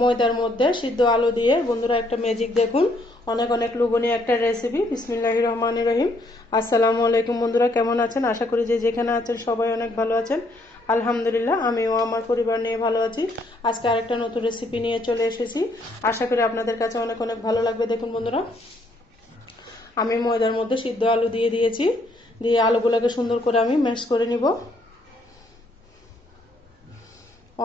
ময়দার মধ্যে সিদ্ধ আলু দিয়ে বন্ধুরা একটা ম্যাজিক দেখুন, অনেক অনেক লোভনীয় একটা রেসিপি। বিসমিল্লাহির রহমানির রহিম। আসসালামু আলাইকুম বন্ধুরা, কেমন আছেন? আশা করি যে যেখানে আছেন সবাই অনেক ভালো আছেন। আলহামদুলিল্লাহ, আমিও আমার পরিবার নিয়ে ভালো আছি। আজকে আরেকটা নতুন রেসিপি নিয়ে চলে এসেছি, আশা করি আপনাদের কাছে অনেক অনেক ভালো লাগবে। দেখুন বন্ধুরা, আমি ময়দার মধ্যে সিদ্ধ আলু দিয়ে দিয়েছি, দিয়ে আলুগুলোকে সুন্দর করে আমি ম্যাশ করে নিব।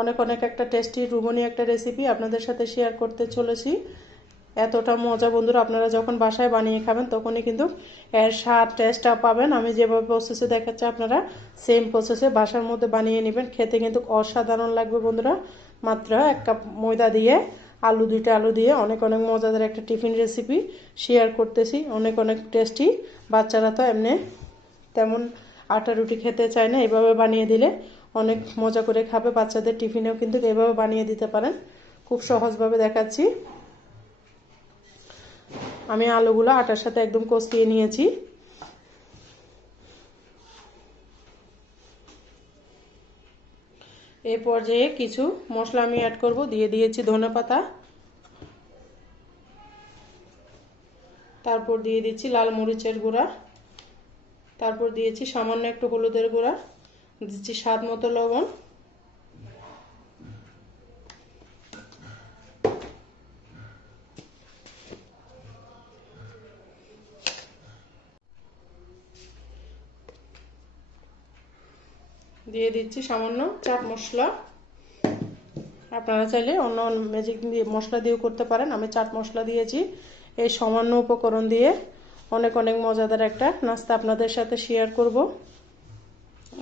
অনেক অনেক একটা টেস্টি রুমনি একটা রেসিপি আপনাদের সাথে শেয়ার করতে চলেছি। এতটা মজা বন্ধুরা, আপনারা যখন বাসায় বানিয়ে খাবেন তখনই কিন্তু এর স্বাদ টেস্টটা পাবেন। আমি যেভাবে প্রসেসে দেখাচ্ছি আপনারা সেম প্রসেসে বাসার মধ্যে বানিয়ে নেবেন, খেতে কিন্তু অসাধারণ লাগবে বন্ধুরা। মাত্র 1 কাপ ময়দা দিয়ে দুইটা আলু দিয়ে অনেক অনেক মজাদার একটা টিফিন রেসিপি শেয়ার করতেছি, অনেক অনেক টেস্টি। বাচ্চারা তো এমনি তেমন আটা রুটি খেতে চায় না, এভাবে বানিয়ে দিলে অনেক মজা করে খাবে। বাচ্চাদের টিফিনেও কিন্তু এভাবে বানিয়ে দিতে পারেন, খুব সহজভাবে দেখাচ্ছি। আমি আলুগুলো আটার সাথে একদম কষিয়ে নিয়েছি। এই পর্যায়ে কিছু মশলা আমি অ্যাড করব, দিয়ে দিয়েছি ধনেপাতা, তারপর দিয়ে দিচ্ছি লাল মরিচের গুঁড়া, তারপর দিয়েছি সামান্য একটু হলুদের গুঁড়া, দিচ্ছি স্বাদ মতো লবণ, দিয়ে দিচ্ছি সামান্য চাট মশলা। আপনারা চাইলে অন্য ম্যাজিক মশলা দিয়েও করতে পারেন, আমি চাট মশলা দিয়েছি। এই সামান্য উপকরণ দিয়ে অনেক অনেক মজাদার একটা নাস্তা আপনাদের সাথে শেয়ার করব,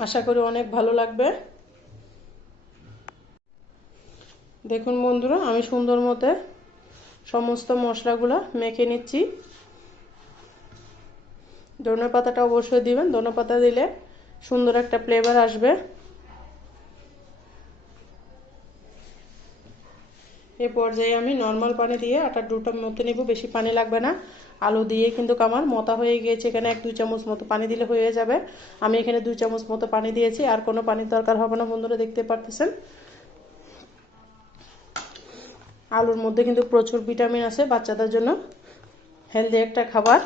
আশা করি অনেক ভালো লাগবে। দেখুন বন্ধুরা, আমি সুন্দর মতো সমস্ত মশলাগুলো মেখে নিচ্ছি। ধনেপাতাটা অবশ্যই দিবেন, ধনেপাতা দিলে সুন্দর একটা ফ্লেভার আসবে। এই পর্যায়ে আমি নর্মাল পানি দিয়ে আটার ডোটা মতে নিব, বেশি পানি লাগবে না। আলু দিয়ে কিন্তু আমার মতা হয়ে গিয়েছে, এখানে 1-2 চামচ মতো পানি দিলে হয়ে যাবে। আমি এখানে 2 চামচ মতো পানি দিয়েছি, আর কোনো পানির দরকার হবে না বন্ধুরা, দেখতে পারতেছেন। আলুর মধ্যে কিন্তু প্রচুর ভিটামিন আছে, বাচ্চাদের জন্য হেলদি একটা খাবার।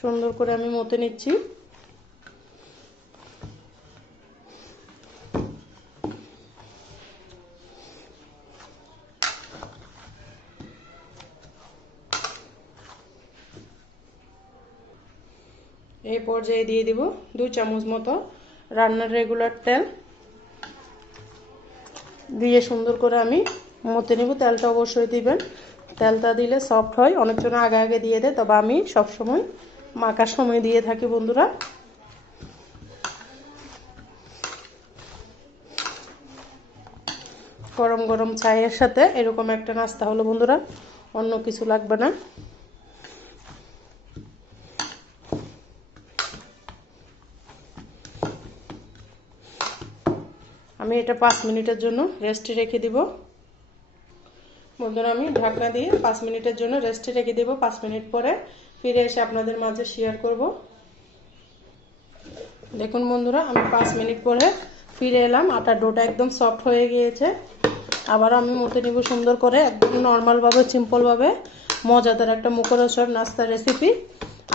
সুন্দর করে আমি মতে নিচ্ছি। এই পর্যায়ে দিয়ে দিব 2 চামচ মতো রান্নার রেগুলার তেল, দিয়ে সুন্দর করে আমি মতে নিব। তেলটা অবশ্যই দিবেন, তেলটা দিলে সফট হয়। অনেকজন আগে আগে দিয়ে দেয়, তবে আমি সবসময় মাখার সময় দিয়ে থাকি বন্ধুরা। গরম গরম চায়ের সাথে এরকম একটা নাস্তা হলো বন্ধুরা, অন্য কিছু লাগবে না। আমি এটা 5 মিনিটের জন্য রেস্টে রেখে দিব বন্ধুরা। আমি ঢাকনা দিয়ে 5 মিনিটের জন্য রেস্টে রেখে দেব। 5 মিনিট পরে ফিরে এসে আপনাদের মাঝে শেয়ার করব। দেখুন বন্ধুরা, আমি 5 মিনিট পরে ফিরে এলাম। আটার ডোটা একদম সফট হয়ে গিয়েছে। আবার আমি মতে নিব সুন্দর করে, একদম নর্মালভাবে সিম্পলভাবে মজাদার একটা মুখরোচক নাস্তার রেসিপি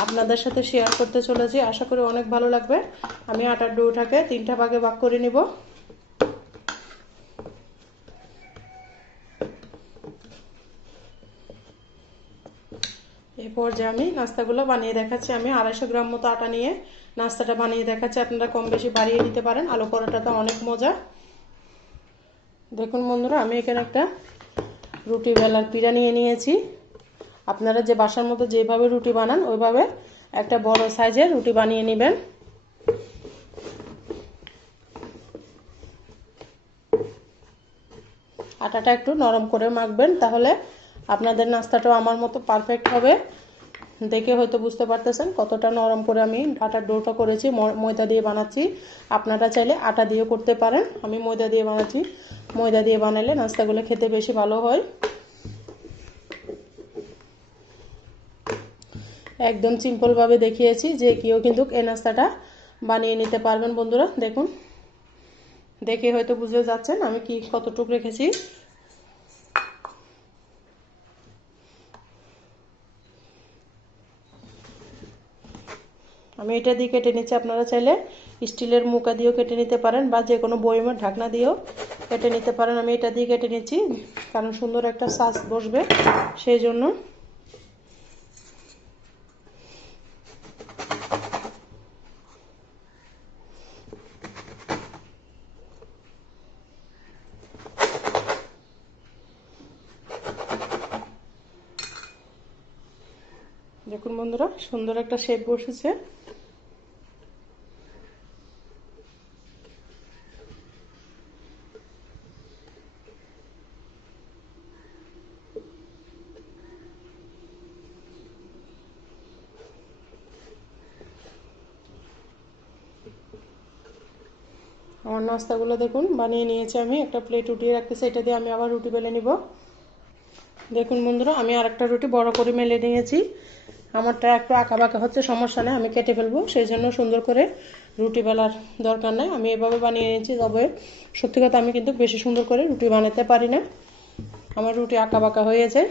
আপনাদের সাথে শেয়ার করতে চলেছি, আশা করি অনেক ভালো লাগবে। আমি আটার ডোটাকে 3টা ভাগে ভাগ করে নিব। এই পর্যায়ে আমি নাস্তাগুলো বানিয়ে দেখাচ্ছি। আমি 250 গ্রাম মতো আটা নিয়ে নাস্তাটা বানিয়ে দেখাচ্ছি, আপনারা কম বেশি বাড়িয়ে নিতে পারেন। আলু পরোটাটা অনেক মজা। দেখুন বন্ধুরা, আমি এখানে একটা রুটি বেলার পিড়া নিয়ে নিয়েছি। আপনারা যে বাসার মতো যেভাবে রুটি বানান ওইভাবে একটা বড় সাইজের রুটি বানিয়ে নেবেন। আটাটা একটু নরম করে মাখবেন, তাহলে আপনাদের নাস্তাটাও আমার মতো পারফেক্ট হবে। দেখে হয়তো বুঝতে পারতেছেন কতটা নরম করে আমি আটার ডোটা করেছি। ময়দা দিয়ে বানাচ্ছি, আপনারা চাইলে আটা দিয়েও করতে পারেন। আমি ময়দা দিয়ে বানাচ্ছি, ময়দা দিয়ে বানালে নাস্তাগুলো খেতে বেশি ভালো হয়। একদম সিম্পলভাবে দেখিয়েছি, যে কেউ কিন্তু এই নাস্তাটা বানিয়ে নিতে পারবেন বন্ধুরা। দেখুন, দেখে হয়তো বুঝে যাচ্ছেন আমি কি কতটুকু রেখেছি। আমি এটা দিয়ে কেটে নিচ্ছি। আপনারা চাইলে স্টিলের মুখা দিয়েও কেটে নিতে পারেন বা যে কোনো বয়মের ঢাকনা দিয়েও কেটে নিতে পারেন। আমি এটা দিয়ে কেটে নিচ্ছি কারণ সুন্দর একটা সাজ বসবে সেই জন্য। দেখুন বন্ধুরা, সুন্দর একটা শেপ বসেছে। আমার নাস্তাগুলো দেখুন বানিয়ে নিয়েছি। আমি একটা প্লেট উঠিয়ে রাখতেছি, এটা দিয়ে আমি আবার রুটি বেলে নিব। দেখুন বন্ধুরা, আমি আরেকটা রুটি বড় করে মেলে নিয়েছি। আমারটা একটু আঁকা বাঁকা হচ্ছে, সমস্যা নেই, আমি কেটে ফেলবো, সেই জন্য সুন্দর করে রুটি বেলার দরকার নেই। আমি এভাবে বানিয়ে নিয়েছি। তবে সত্যি কথা, আমি কিন্তু বেশি সুন্দর করে রুটি বানাতে পারি না, আমার রুটি আঁকা বাঁকা হয়ে যায়।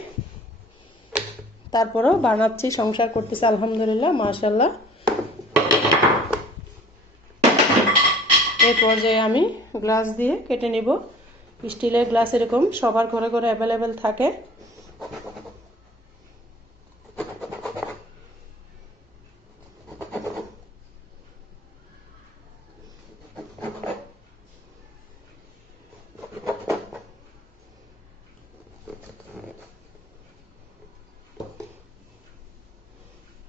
তারপরেও বানাচ্ছি, সংসার করতেছি, আলহামদুলিল্লাহ, মাশাআল্লাহ। এই পর্যায়ে আমি গ্লাস দিয়ে কেটে নিব। স্টিলের গ্লাস এরকম সবার ঘরে ঘরে অ্যাভেলেবেল থাকে।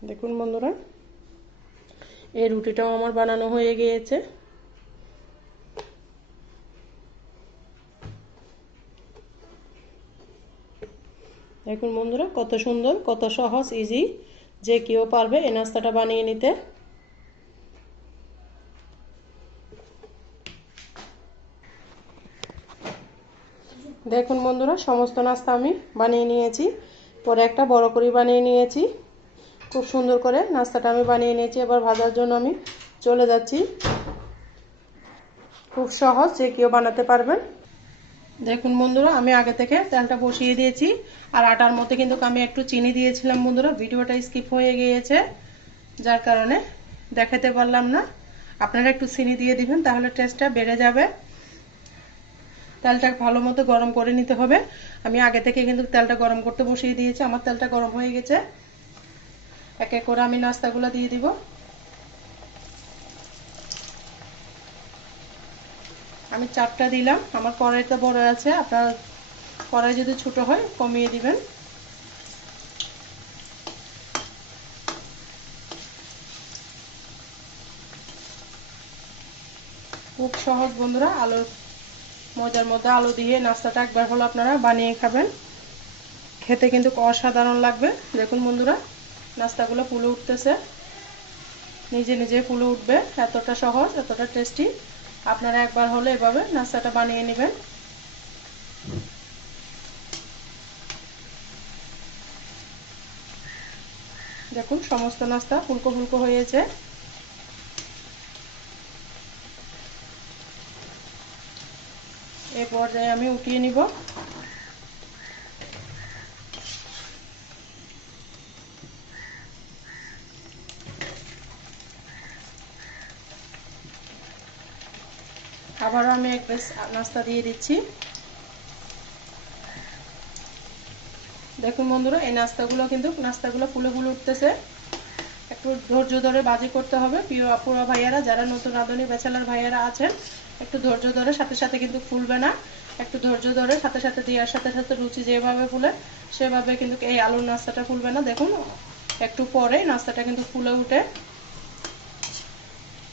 দেখুন বন্ধুরা, এই রুটিটাও আমার বানানো হয়ে গিয়েছে। দেখুন বন্ধুরা, কত সুন্দর, কত সহজ, ইজি, যে কেউ পারবে এই নাস্তাটা বানিয়ে নিতে। দেখুন বন্ধুরা, সমস্ত নাস্তা আমি বানিয়ে নিয়েছি। পরে একটা বড় করে বানিয়ে নিয়েছি। খুব সুন্দর করে নাস্তাটা আমি বানিয়ে নিয়েছি। এবার ভাজার জন্য আমি চলে যাচ্ছি। খুব সহজ, যে কেউ বানাতে পারবেন। দেখুন বন্ধুরা, আমি আগে থেকে তেলটা বসিয়ে দিয়েছি। আর আটার মধ্যে কিন্তু আমি একটু চিনি দিয়েছিলাম বন্ধুরা, ভিডিওটা স্কিপ হয়ে গিয়েছে, যার কারণে দেখাতে পারলাম না। আপনারা একটু চিনি দিয়ে দিবেন, তাহলে টেস্টটা বেড়ে যাবে। তেলটা ভালো মতো গরম করে নিতে হবে। আমি আগে থেকে কিন্তু তেলটা গরম করতে বসিয়ে দিয়েছি। আমার তেলটা গরম হয়ে গেছে। এক এক করে আমি নাস্তাগুলো দিয়ে দিব। আমি 4টা দিলাম। আমার কড়াইটা বড় আছে, আপনার কড়াই যদি ছোট হয় কমিয়ে দিবেন। খুব সহজ বন্ধুরা, আলুর মজার মধ্যে আলু দিয়ে নাস্তাটা একবার হলো আপনারা বানিয়ে খাবেন, খেতে কিন্তু অসাধারণ লাগবে। দেখুন বন্ধুরা, নাস্তাগুলো ফুলে উঠতেছে, নিজে নিজে ফুলে উঠবে, এতটা সহজ, এতটা টেস্টি। আপনারা একবার হলে এভাবে নাস্তাটা বানিয়ে নেবেন। দেখুন সমস্ত নাস্তা ফুলকো ফুলকো হয়েছে। এই পর্যায়ে আমি উঠিয়ে নিব। আবারও আমি এক পিস নাস্তা দিয়ে দিচ্ছি। দেখুন বন্ধুরা, এই নাস্তাগুলো ফুলে ফুলে উঠতেছে। একটু ধৈর্য ধরে বাজি করতে হবে। প্রিয় আপুরা ভাইয়ারা, যারা নতুন রাঁধুনি ব্যাচেলার ভাইয়ারা আছেন, একটু ধৈর্য ধরে, সাথে সাথে কিন্তু ফুলবে না, একটু ধৈর্য ধরে সাথে সাথে দেওয়ার সাথে সাথে রুচি যেভাবে ফুলে সেভাবে কিন্তু এই আলুর নাস্তাটা ফুলবে না। দেখুন একটু পরে নাস্তাটা কিন্তু ফুলে উঠে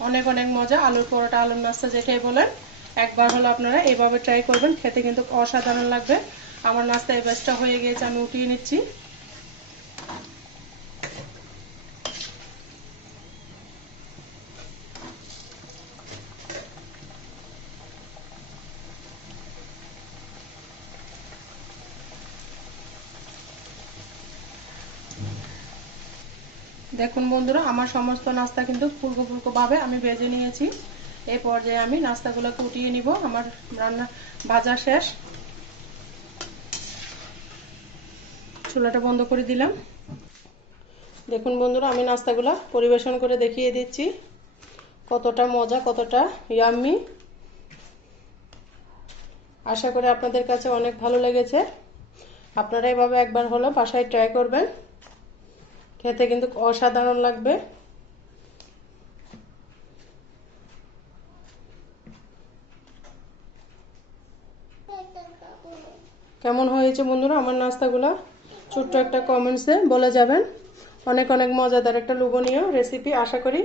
অনেক অনেক মজা। আলুর পরোটা, আলুর নাস্তা যেটাই বলেন, একবার হলো আপনারা এইভাবে ট্রাই করবেন, খেতে কিন্তু অসাধারণ লাগবে। আমার নাস্তা এই ব্যাচটা হয়ে গিয়েছে, আমি উঠিয়ে নিচ্ছি। দেখুন বন্ধুরা, আমার সমস্ত নাস্তা কিন্তু ফুলকো ফুলকো ভাবে আমি ভেজে নিয়েছি। এই পর্যায়ে আমি নাস্তাগুলোকে উঠিয়ে নিব। আমার রান্না ভাজা শেষ, চুলাটা বন্ধ করে দিলাম। দেখুন বন্ধুরা, আমি নাস্তাগুলো পরিবেশন করে দেখিয়ে দিচ্ছি কতটা মজা, কতটা ইয়াম্মি। আশা করি আপনাদের কাছে অনেক ভালো লেগেছে। আপনারা এভাবে একবার হলো বাসায় ট্রাই করবেন, খেতে কিন্তু অসাধারণ লাগবে। কেমন হয়েছে বন্ধুরা আমার নাস্তাগুলো ছোট্ট একটা কমেন্টসে বলে যাবেন। অনেক অনেক মজাদার একটা লোভনীয় রেসিপি। আশা করি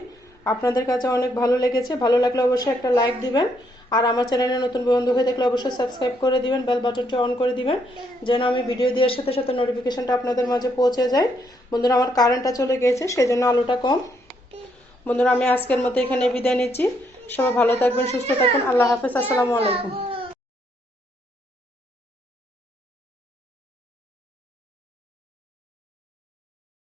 আপনাদের কাছে অনেক ভালো লেগেছে। ভালো লাগলে অবশ্যই একটা লাইক দিবেন, আর আমার চ্যানেলে নতুন বন্ধু হয়ে দেখলে অবশ্যই সাবস্ক্রাইব করে দিবেন, বেল বাটনটা অন করে দিবেন, যেন আমি ভিডিও দেওয়ার সাথে সাথে নোটিফিকেশনটা আপনাদের মাঝে পৌঁছে যায়। বন্ধুরা, আমার কারেন্টটা চলে গিয়েছে, সেই জন্য আলোটা কম। বন্ধুরা, আমি আজকের মতো এখানে বিদায় নিচ্ছি। সবাই ভালো থাকবেন, সুস্থ থাকবেন। আল্লাহ হাফেজ, আসসালামু আলাইকুম।